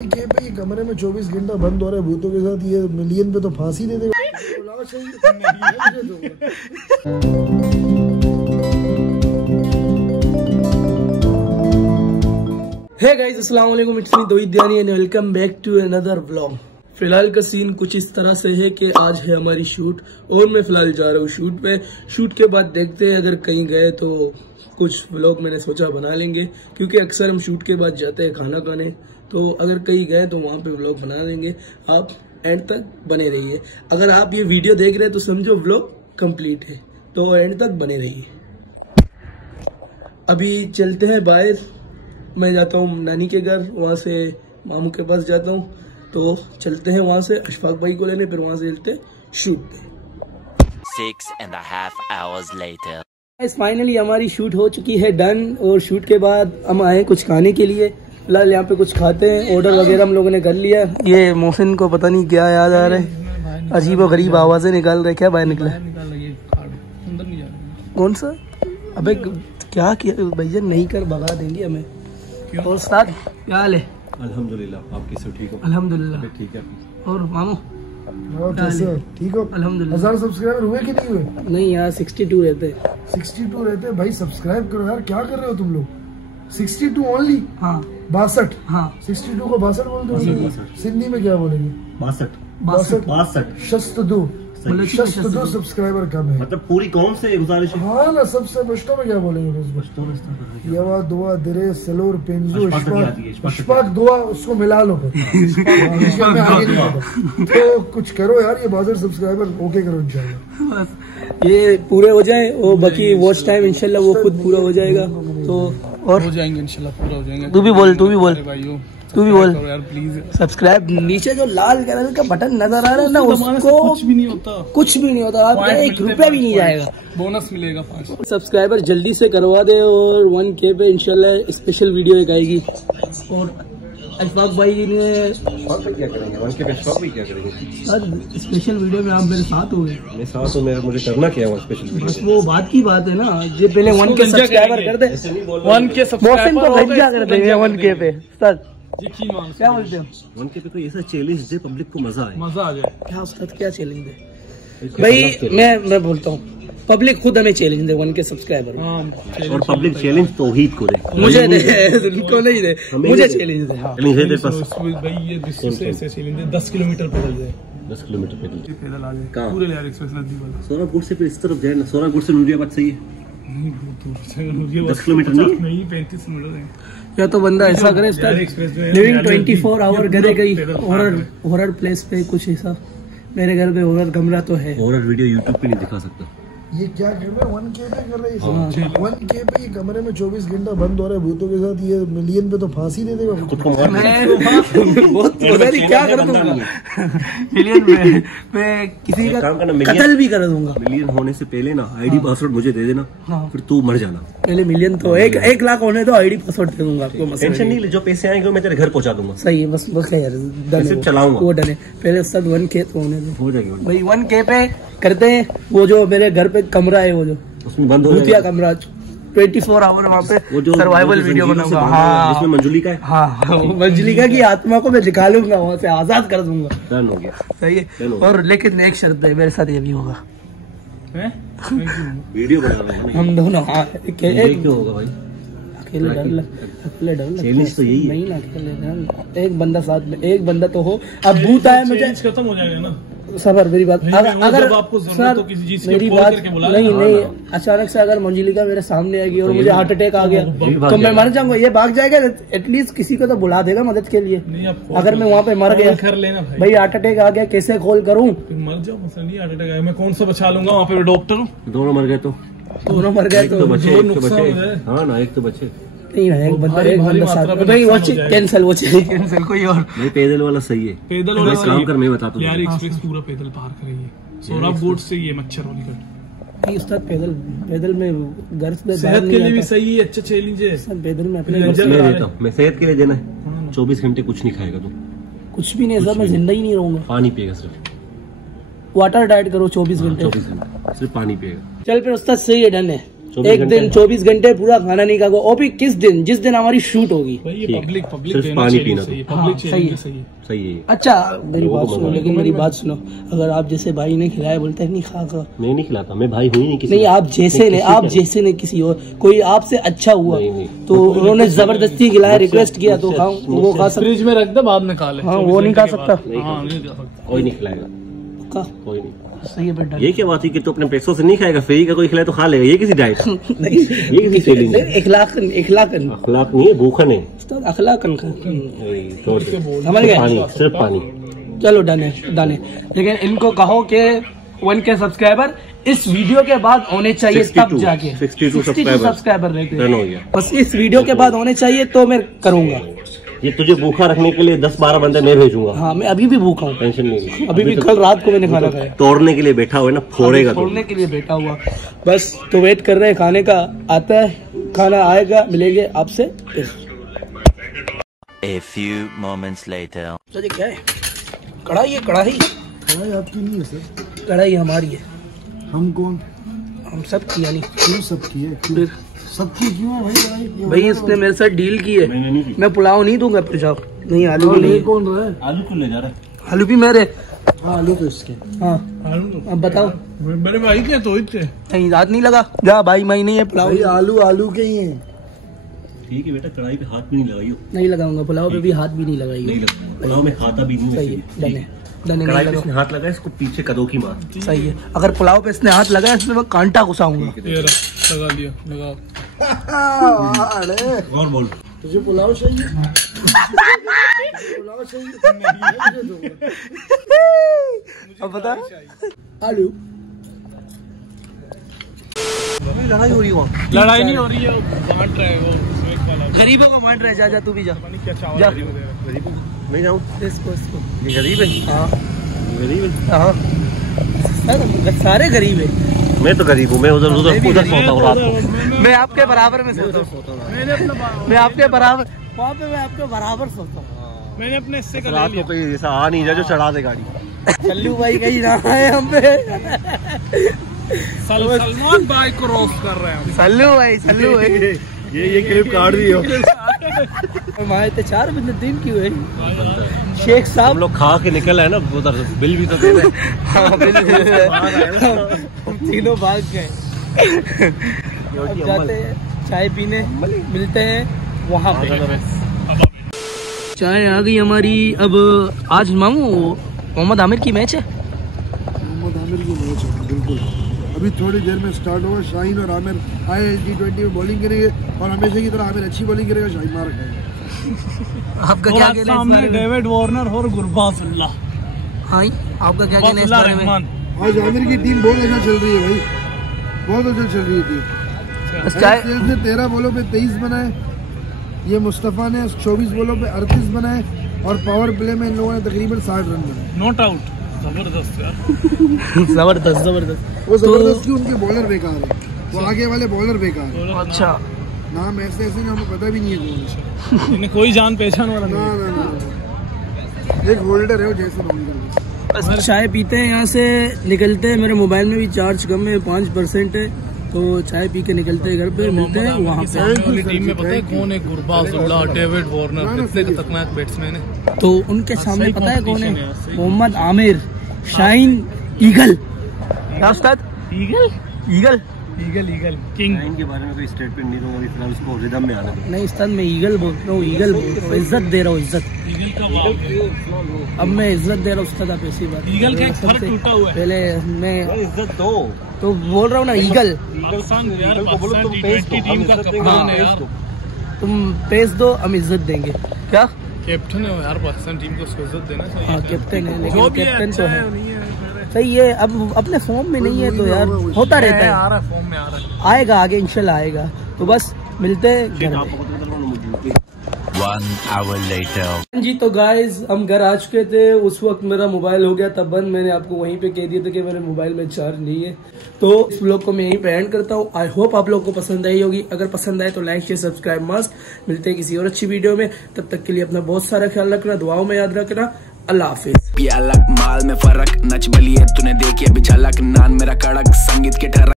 के पे ये कमरे में 24 घंटा बंद हो रहा है भूतों के साथ। ये मिलियन पे तो फांसी दे देगा। हे गाइस, अस्सलाम वालेकुम, it's me Tauheed Diyani and welcome back to another vlog. फिलहाल का सीन कुछ इस तरह से है कि आज है हमारी शूट और मैं फिलहाल जा रहा हूँ शूट पे। शूट के बाद देखते हैं, अगर कहीं गए तो कुछ व्लॉग मैंने सोचा बना लेंगे, क्योंकि अक्सर हम शूट के बाद जाते हैं खाना खाने। तो अगर कहीं गए तो वहाँ पे व्लॉग बना देंगे। आप एंड तक बने रहिए। अगर आप ये वीडियो देख रहे हैं तो समझो व्लॉग कंप्लीट है, तो एंड तक बने रहिए। अभी चलते हैं बाहर। मैं जाता हूँ नानी के घर, वहाँ से मामू के पास जाता हूँ। तो चलते हैं वहाँ से अशफाक भाई को लेने, फिर वहाँ से चलते हैं शूट पे। 6.5 hours later. फाइनली हमारी शूट हो चुकी है डन, और शूट के बाद हम आए कुछ खाने के लिए। फिलहाल यहाँ पे कुछ खाते हैं। ऑर्डर वगैरह हम लोगों ने कर लिया। ये मोहसिन को पता नहीं क्या याद आ रहा है, अजीब और गरीब आवाजें निकाल रहे। क्या बाहर निकला? कौन सा? अबे क्या किया भैया, नहीं कर भगा देंगे हमें। और साथ क्या हाल है? अल्हम्दुलिल्लाह, आप कैसे? ठीक हो? अल्हम्दुलिल्लाह ठीक है। और मामू ठीक हो? अल्हम्दुलिल्लाह। 1000 सब्सक्राइबर हुए कि नहीं हुए? नहीं यार, 62 रहते। 62 रहते भाई, सब्सक्राइब करो यार। क्या कर रहे हो तुम लोग? 62 ओनली? हाँ 62। हाँ 62 को 62 बोलते हो? सिंधी में क्या बोलेंगे? 62 62 62 सब्सक्राइबर कम है। मतलब पूरी कौम से गुजारिश है। हाँ ना, सबसे बच्चों में क्या बोलेंगे? यवा दुआ दिरे सलोर पेंजो अशफाक दुआ, उसको मिला लो तो कुछ करो यार। ये 62 सब्सक्राइबर ओके करो इंशाल्लाह। बस ये पूरे हो जाए और बाकी वॉच टाइम इंशाल्लाह वो खुद पूरा हो जाएगा। तो और हो जाएंगे इंशाल्लाह, पूरा हो जाएंगे। तू भी बोल तू भी बोल यार प्लीज। सब्सक्राइब, नीचे जो लाल कलर का बटन नजर आ रहा है ना, उसको कुछ भी नहीं होता, आपका 1 रुपया भी नहीं जाएगा, बोनस मिलेगा 5। सब्सक्राइबर जल्दी से करवा दे और 1K पे इंशाल्लाह स्पेशल वीडियो एक आएगी। और अशफाक भाई ने क्या करेंगे? 1K पे शॉप भी क्या करेंगे? सर स्पेशल वीडियो में आप मेरे साथ हो गए। मेरे साथ तो मुझे करना क्या है स्पेशल वीडियो? बस वो बात की बात है ना, ये पहले 1K सब्सक्राइबर कर दे। 1K सब्सक्राइबर को भेजा कर देंगे 1K पे। सर क्या बोलते हो? 1K पे कोई ऐसा चैलेंज दे पब्लिक को मजा आ जाए। क्या उस्ताद, क्या चैलेंज है भाई? मैं बोलता हूँ पब्लिक खुद हमें चैलेंज दे 1K सब्सक्राइबर। और पब्लिक चैलेंज तौहीद को दे, मुझे दे, उनको नहीं दे, मुझे चैलेंज दे। चैलेंज है तेरे पास भाई, ये से चैलेंज दे 10 किलोमीटर पैदल जाए। 10 किलोमीटर पैदल आ जाए कहाँ? पूरे यार एक्सप्रेस नदी वाला सोनापुर से फिर इस तरफ जाए ना। सोनापुर से नूरियाबाद सही है? 10 किलोमीटर नहीं 35 मिनट है। या तो बंदा ऐसा करे, लिविंग 24 आवर करे कहीं हॉरर प्लेस पे, कुछ ऐसा। मेरे घर पे हॉरर कमरा तो है। हॉरर वीडियो यूट्यूब पे नहीं दिखा सकता। ये क्या कर रहे हैं? 1K पे कर रहे हैं। 1K पे ये कमरे में 24 घंटा बंद हो रहा है भूतों के साथ। ये मिलियन पे तो फांसी दे देगा। खुद को मार बहुत क्या कर दूंगा मिलियन में, मैं किसी का कत्ल भी कर दूंगा। मिलियन होने से पहले ना आईडी पासवर्ड मुझे दे देना, फिर तू मर जाना। पहले मिलियन तो 1 लाख होने तो आईडी पासवर्ड दे दूंगा आपको। टेंशन नहीं ले, जो पैसे आएंगे मैं तेरे घर पहुंचा दूंगा। सही है, बस यार सिर्फ चलाऊंगा, वो डन है। पहले उस्ताद 1K तो होने दो, हो जाएगा भाई। 1K पे करते हैं। वो जो मेरे घर पे कमरा है, वो जो उसमें बंद हो भूतिया कमरा, 24 आवर वहाँ पे सर्वाइवल वीडियो बनाऊंगा। हाँ, जिसमें मंजुलिका है। हाँ, मंजुलिका की आत्मा को मैं निकालूंगा वहाँ से, आजाद कर दूंगा। डन हो गया, सही है। और लेकिन एक शर्त है, मेरे साथ ये भी होगा। वीडियो बना रहे हैं हम दोनों। हाँ, क्यों होगा भाई? अकेले डर लगता चैलेंज तो यही है। नहीं ना, अकेले एक बंदा साथ में, एक बंदा तो हो। अब भूत आया मुझे, खत्म हो जाएगा ना। सबर मेरी बात, अगर आपको सर किसी चीज मेरी बात नहीं, अचानक से अगर मंजुलिका मेरे सामने आएगी और मुझे हार्ट अटैक आ गया तो मैं मर जाऊंगा। ये भाग जाएगा, एटलीस्ट किसी को तो बुला देगा मदद के लिए। अगर मैं वहाँ पे मर गया, भाई हार्ट अटैक आ गया, कैसे कॉल करूँ? मर जाओ, मसला नहीं। हार्ट अटैक आया, मैं कौन सा बचा लूंगा? वहाँ पे डॉक्टर हूँ। दोनों मर गए तो बचे। हाँ ना, एक तो बचे नहीं है, एक बंदा साथ नहीं। वो कैंसिल कोई और नहीं। पैदल वाला सही है। पैदल वाला काम कर, मैं बताता हूँ यार। एक्सप्रेस पूरा पैदल पार करेंगे। सोराब बोर्ड से ये मच्छर वाली कर उस्ताद पैदल में घर से सेहत के लिए भी सही है, अच्छा चैलेंज है। पैदल में अपने मैं सेहत के लिए देना है। 24 घंटे कुछ नहीं खाएगा तू, कुछ भी नहीं सर, मैं जिंदा ही नहीं रहूंगा। पानी पिएगा सिर्फ, वाटर डाइट करो 24 घंटे। 24 घंटे सिर्फ पानी पिएगा। चल फिर उस्ताद, सही है, डन है। एक दिन 24 घंटे पूरा खाना नहीं खाओगे, और भी किस दिन, जिस दिन हमारी शूट होगी। पब्लिक सिर्फ पानी पीना, सही है सही है। अच्छा मेरी बात सुनो, लेकिन मेरी बात सुनो, अगर आप जैसे भाई ने खिलाया, बोलते हैं नहीं खा कर, मैं नहीं खिलाता, मैं भाई हुई नहीं किसी, नहीं आप जैसे ने किसी और कोई आपसे अच्छा हुआ तो उन्होंने जबरदस्ती खिलाया, रिक्वेस्ट किया तो खाऊं, वो खा सकता, फ्रिज में रख दे, बाद में खा ले। हाँ वो नहीं खा सकता, कोई नहीं खिलाएगा, कोई नहीं। सही है बेटा। ये क्या बात है कि तू अपने पैसों से नहीं खाएगा, फ्री का कोई खिलाए तो खा लेगा, ये किसी डाइट ये किसी चैलेंज, इखलाकन अखलाक नहीं है, भूखन है, अखलाकन समझ गए, सिर्फ पानी। चलो डन है, लेकिन इनको कहो कि 1K सब्सक्राइबर इस वीडियो के बाद होने चाहिए, तब जाके 62 सब्सक्राइबर रहते रन हो गया, बस इस वीडियो के बाद होने चाहिए तो मैं करूंगा। ये तुझे भूखा रखने के लिए 10-12 बंदे मैं भेजूंगा। हाँ मैं अभी भी भूखा हूँ, टेंशन नहीं, अभी भी कल रात को मैंने खाना खाया, तोड़ने के लिए बैठा हुआ है ना, फोड़ेगा तोड़ने के लिए बैठा हुआ, बस तो वेट कर रहे हैं खाने का, आता है खाना, आएगा मिलेंगे आपसे। A few moments later. तो ये क्या है, कढ़ाई है, कढ़ाई आपकी नहीं है सर, कढ़ाई हमारी है। हम कौन, हम सब की, यानी क्यों सबकी है, क्यों सबकी क्यों है भाई? भाई इसने मेरे साथ डील की है, मैं पुलाव नहीं दूंगा पेशाब, नहीं आलू भी नहीं, कौन रहा है, आलू क्यों ले जा रहा है, आलू भी मेरे, आलू तो इसके, हाँ अब बताओ, मेरे भाई के तो इतने नहीं याद नहीं लगा, जा भाई माई नहीं है पुलाव, भाई आलू के ही है। ठीक है बेटा, कढ़ाई पे हाथ भी नहीं लगाइयो, नहीं लगाऊंगा, पुलाव पे भी हाथ भी नहीं लगाइए, पुलाव में खाता भी नहीं, सही है, डन है, कढ़ाई पे इसने हाथ लगाया, इसको पीछे कदों की मार, सही है, अगर पुलाव पे इसने हाथ लगाया इसमें मैं कांटा घुसाऊंगा। लगा दिया, लगा। और बोल, तुझे पुलाव चाहिए, पुलाव चाहिए, अब बता, आलू लड़ाई हो रही हो, लड़ाई नहीं हो रही है, बांट रहे वो स्नैक वाला, गरीबों को बांट रहे, जा तू भी जा, क्या चावल जा। गरीब मैं जाऊँ, इसको ये गरीब है, हाँ गरीब है, हाँ सारे गरीब है, मैं तो गरीब हूँ, मैं उधर सोता हूँ रात को, मैं आपके बराबर में सोता हूँ, मैं आपके बराबर, वहाँ पे मैं आपके बराबर सोता हूँ, मैंने अपने हिस्से का रात को कोई ऐसा आ नहीं जाए जो चढ़ा दे गाड़ी। चल्लू भाई कहीं ना आए हम पे, सलमान भाई को रोस्ट कर रहे हैं, सल्लू भाई ये क्लिप काट दी हो, हमारे तो 4 बंदे 3 क्यों है, शेख साहब हम लोग खा के निकल है ना उधर, बिल भी तो दे रहे, हाँ, तीनों भाग गए, अब जाते हैं चाय पीने, मिलते हैं वहाँ पे, चाय आ गई हमारी। अब आज मामू मोहम्मद आमिर की मैच है, मोहम्मद आमिर की मैच है बिल्कुल, अभी थोड़ी देर में स्टार्ट होगा, शाहीन और आमिर आए T20 में बॉलिंग करेंगे, और हमेशा की तरह आमिर अच्छी बॉलिंग करेगा, शाहीन मार खाएगा। आपका क्या कहना है सामने डेविड वार्नर और गुरबाज अल्लाह, हाँ आपका क्या कहना है इस बारे में? आज आमिर की टीम बहुत अच्छा चल रही है भाई, बहुत अच्छा चल रही है टीम, ने 13 बॉलों पे 23 बनाए, ये मुस्तफा ने 24 बॉलों पे 38 बनाए, और पावर प्ले में इन लोगों ने तकरीबन 60 रन बनाए, नॉट आउट, जबरदस्त यार, जबरदस्त, वो जबरदस्त की उनके बॉलर बेकार है, वो आगे वाले बॉलर बेकार है, अच्छा नाम ऐसे हमें पता भी नहीं है कौन, इन्हें कोई जान पहचान वाला ना नहीं, ना ना, एक होल्डर है वो जैसे होल्डर। बस चाय पीते हैं, यहाँ से निकलते हैं, मेरे मोबाइल में भी चार्ज कम है, 5% है, तो चाय पी के निकलते हैं घर पे, मिलते हैं वहाँ पे। टीम में पता है कौन है, गुरबाज अल्लाह, डेविड वार्नर, इतने खतरनाक बैट्समैन है, तो उनके सामने पता है कौन है, मोहम्मद आमिर, शाहीन, ईगल, क्या उस्ताद, eagle eagle eagle eagle king, इनके बारे में कोई स्टेटमेंट नहीं दूंगा अभी, फिलहाल उसको रिदम में आने दो। नहीं उस्ताद मैं ईगल बोल रहा हूँ, ईगल बोल रहा हूँ, इज्जत दे रहा हूँ, इज्जत, ईगल का वाव, अब मैं इज्जत दे रहा हूँ उस्ताद, आप ऐसी बात, ईगल का एक फर टूटा हुआ है, पहले मैं इज्जत दो, तो बोल रहा हूँ ना, ईगल पाकिस्तान यार, पाकिस्तान T20 टीम का कप्तान है यार, तुम पेश दो, हम इज्जत देंगे, क्या कैप्टन है यार पाकिस्तान टीम को, उसको इज्जत देना चाहिए, हाँ कैप्टन है, जो लेकिन भी कैप्टन तो है, नहीं है, सही है, अब अपने फॉर्म में नहीं है तो यार होता रहता है, आ रहा है, फॉर्म में आ रहा है, आएगा आगे इंशाल्लाह आएगा, तो बस मिलते हैं घर में। 1 hour later. जी तो गाइज हम घर आ चुके थे, उस वक्त मेरा मोबाइल हो गया था बंद, मैंने आपको वहीं पे कह दिया था कि मेरे मोबाइल में चार्ज नहीं है, तो इस व्लॉग को मैं यहीं पे एंड करता हूँ। आई होप आप लोगों को पसंद आई होगी, अगर पसंद आए तो लाइक शेयर सब्सक्राइब मस्ट। मिलते हैं किसी और अच्छी वीडियो में, तब तक के लिए अपना बहुत सारा ख्याल रखना, दुआओं में याद रखना, अल्लाह हाफिज। ये अलग माल में फर्क, नच बलिए तूने देखी अभी झलक, नान मेरा कड़क, संगीत के ठहर